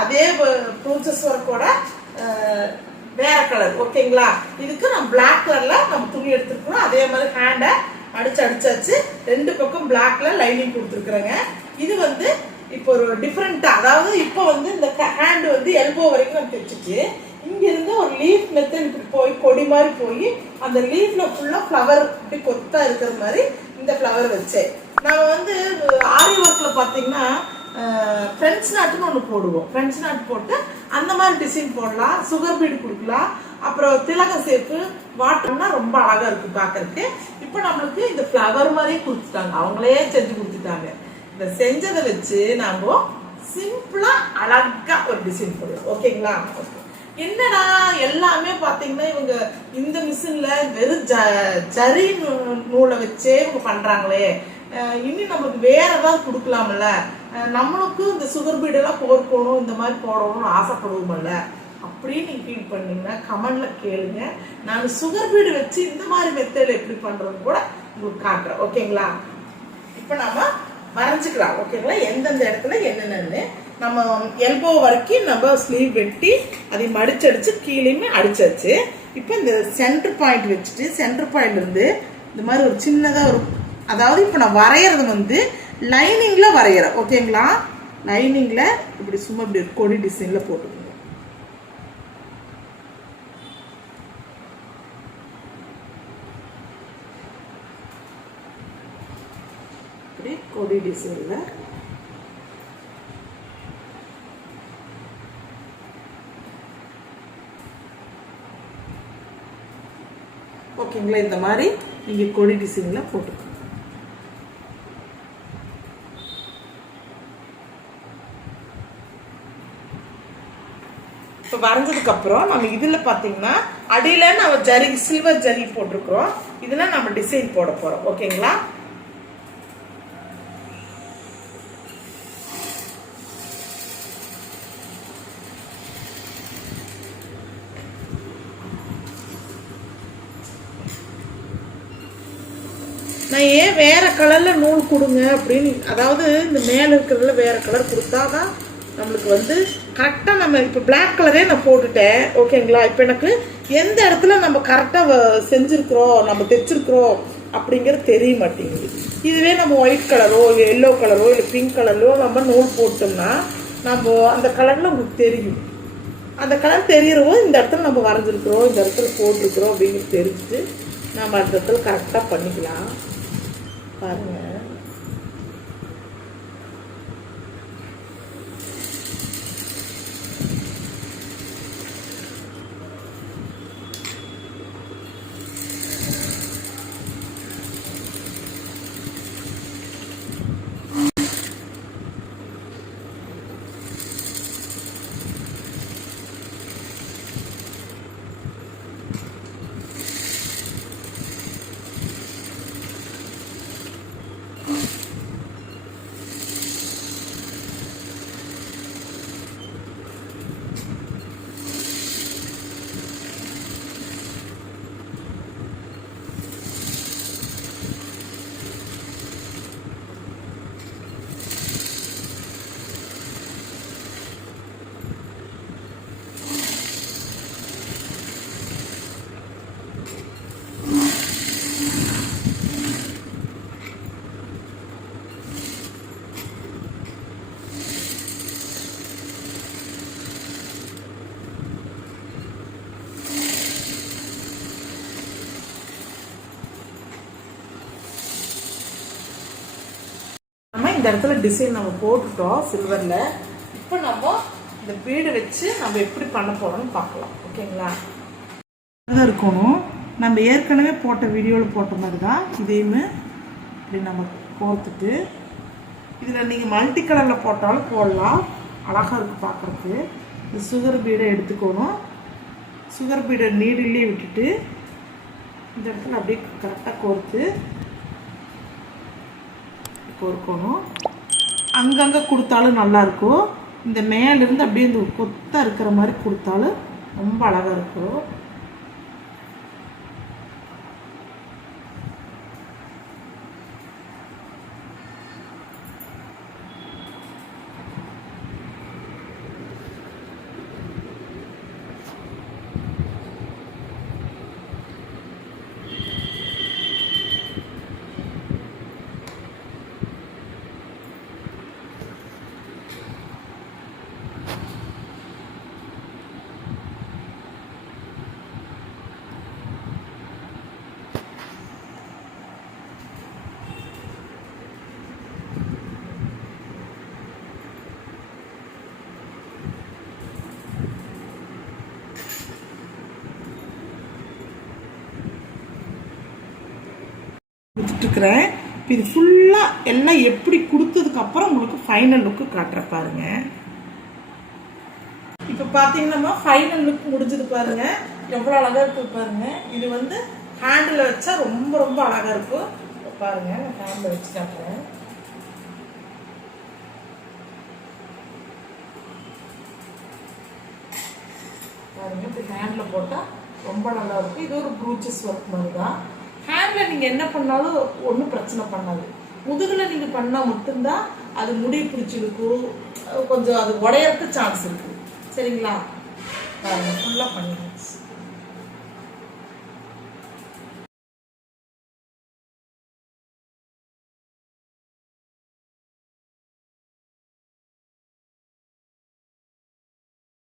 அதே ப்ரூசஸ் ஒர்க்கோட வேற கலர் ஓகேங்களா இதுக்கு நம்ம பிளாக் கலர்ல நம்ம துணி எடுத்துருக்கோம் அதே மாதிரி ஹேண்டை அடிச்சு அடிச்சாச்சு ரெண்டு பக்கம் பிளாக்ல லைனிங் கொடுத்துருக்குறேங்க. இது வந்து இப்போ ஒரு டிஃப்ரெண்டா அதாவது இப்போ வந்து இந்த ஹேண்ட் வந்து எல்போ வரைக்கும் நம்ம தைச்சிட்டு இங்க இருந்து ஒரு லீஃப் மெத்தட் போய் கொடி மாதிரி போய் அந்த லீஃப்ல ஃபுல்லா ஃப்ளவர் இப்படி கொத்தா இருக்கிற மாதிரி இந்த ஃப்ளவர் வச்சேன். நான் வந்து ஆரி ஒர்க்ல பாத்தீங்கன்னா ஃப்ரெண்ட்ஸ் நாட்டுன்னு ஒன்று போடுவோம். ஃப்ரெண்ட்ஸ் நாட் போட்டு அந்த மாதிரி டிசைன் போடலாம். சுகர் பீடு கொடுக்கலாம். அப்புறம் திலக சேப்பு வாட்டர்னா ரொம்ப அழகா இருக்கு பார்க்கறதுக்கு. இப்போ நம்மளுக்கு இந்த ஃப்ளவர் மாதிரியே கொடுத்துட்டாங்க. அவங்களே செஞ்சு கொடுத்துட்டாங்க. இந்த செஞ்சதை வச்சு நாம சிம்பிளா அழகா ஒரு டிசைன் போடுவோம். ஓகேங்களா என்னடா எல்லாமே பாத்தீங்கன்னா இவங்க இந்த மிஷின்ல வெறும் ஜ- ஜரி நூ- நூலை வச்சே இவங்க பண்றாங்களே. இனி இன்னும் நமக்கு வேற ஏதாவது கொடுக்கலாம்ல? நம்மளுக்கும் இந்த சுகர் பீடெல்லாம் போர்க்கணும் இந்த மாதிரி போடணும்னு ஆசைப்படுவோம்ல அப்படியே நீங்க ஃபீல் பண்ணீங்கன்னா கமெண்ட்ல கேளுங்க. நான் சுகர் பீடு வச்சு இந்த மாதிரி மெத்தட் எப்படி பண்றதுன்னு கூட உங்களுக்கு காட்டுறேன். ஓகேங்களா? இப்போ நம்ம வரைஞ்சிக்கலாம். ஓகேங்களா? எந்தெந்த இடத்துல என்னென்னு நம்ம எல்போ வரைக்கும் நம்ம ஸ்லீவ் வெட்டி அதை மடிச்சடிச்சு கீழேயுமே அடிச்சாச்சு. இப்போ இந்த சென்டர் பாயிண்ட் வச்சுட்டு சென்டர் பாயிண்ட் இருந்து இந்த மாதிரி ஒரு சின்னதா ஒரு அதாவது இப்போ நான் வரைகிறது வந்து லைனிங்கில் வரைகிறேன் ஓகேங்களா லைனிங்கில் இப்படி சும்மா இப்படி ஒரு கொடி டிசைனில் போட்டுக்கோங்க. இப்படி கொடி டிசைனில் ஓகேங்களா இந்த மாதிரி நீங்க கொடி டிசைன்ல போட்டுக்கோங்க. இப்போ வரைஞ்சதுக்கு அப்புறம் நம்ம இதில் பார்த்தீங்கன்னா அடியில் நம்ம ஜரி சில்வர் ஜரி போட்டிருக்கிறோம். இதெல்லாம் நம்ம டிசைன் போட போகிறோம் ஓகேங்களா? நான் ஏன் வேற கலர்ல நூல் கொடுங்க அப்படின்னு அதாவது இந்த மேல இருக்கிறதுல வேற கலர் கொடுத்தாதான் நம்மளுக்கு வந்து கரெக்டாக நம்ம இப்போ பிளாக் கலரே நான் போட்டுட்டேன். ஓகேங்களா இப்போ எனக்கு எந்த இடத்துல நம்ம கரெக்டாக செஞ்சுருக்குறோம் நம்ம தைச்சிருக்கிறோம் அப்படிங்கிறது தெரிய மாட்டேங்குது. இதுவே நம்ம ஒயிட் கலரோ இல்லை எல்லோ கலரோ இல்லை பிங்க் கலரோ நம்ம நூல் போட்டோம்னா நம்ம அந்த கலரில் உங்களுக்கு தெரியும். அந்த கலர் தெரியறவோ இந்த இடத்துல நம்ம வரைஞ்சிருக்கிறோம் இந்த இடத்துல போட்டிருக்கிறோம் அப்படிங்கிறது தெரிஞ்சுட்டு நம்ம அந்த இடத்துல கரெக்டாக பண்ணிக்கலாம். பாருங்கள் நம்ம இந்த இடத்துல டிசைன் நம்ம போட்டுட்டோம் சில்வரில் இப்போ நம்ம இந்த பீடு வச்சு நம்ம எப்படி பண்ண போகிறோம்னு பார்க்கலாம். ஓகேங்களா? தான் இருக்கணும். நம்ம ஏற்கனவே போட்ட வீடியோவில் போட்ட மாதிரி தான் இதையுமே இப்படி நம்ம கோர்த்துட்டு இதில் நீங்கள் மல்டி கலரில் போட்டாலும் போடலாம். அழகாக இருக்குது பார்க்குறதுக்கு. இந்த சுகர் பீடை எடுத்துக்கணும். சுகர் பீடை நீடிலே விட்டுட்டு இந்த இடத்துல அப்படியே கரெக்டாக கோர்த்து பொறுக்கணும் அங்கங்கே கொடுத்தாலும் நல்லா இருக்கும் இந்த மேலேருந்து அப்படியே இந்த கொத்தாக இருக்கிற மாதிரி கொடுத்தாலும் ரொம்ப அழகாக இருக்கும். வச்சுருக்கிறேன். இப்போ இது ஃபுல்லாக எல்லாம் எப்படி கொடுத்ததுக்கப்புறம் உங்களுக்கு ஃபைனல் லுக்கு காட்டுற பாருங்க. இப்போ பார்த்தீங்கன்னா ஃபைனல் லுக் முடிஞ்சது பாருங்க. எவ்வளோ அழகாக இருக்கு பாருங்க. இது வந்து ஹேண்டில் வச்சா ரொம்ப ரொம்ப அழகாக இருக்கும் பாருங்க நான் ஹேண்டில் வச்சு காட்டுறேன். பாருங்க இப்படி ஹேண்டில் போட்டால் ரொம்ப நல்லா இருக்கும் இது ஒரு ப்ரூச்சஸ் ஒர்க் மாதிரி தான். ஹேண்டில் நீங்கள் என்ன பண்ணாலும் ஒன்றும் பிரச்சனை பண்ணாது. முதுகில் நீங்கள் பண்ணால் மட்டும்தான் அது முடி பிடிச்சிருக்கும். கொஞ்சம் அது உடையறதுக்கு சான்ஸ் இருக்குது சரிங்களா? ஃபுல்லாக பண்ணிடுங்க.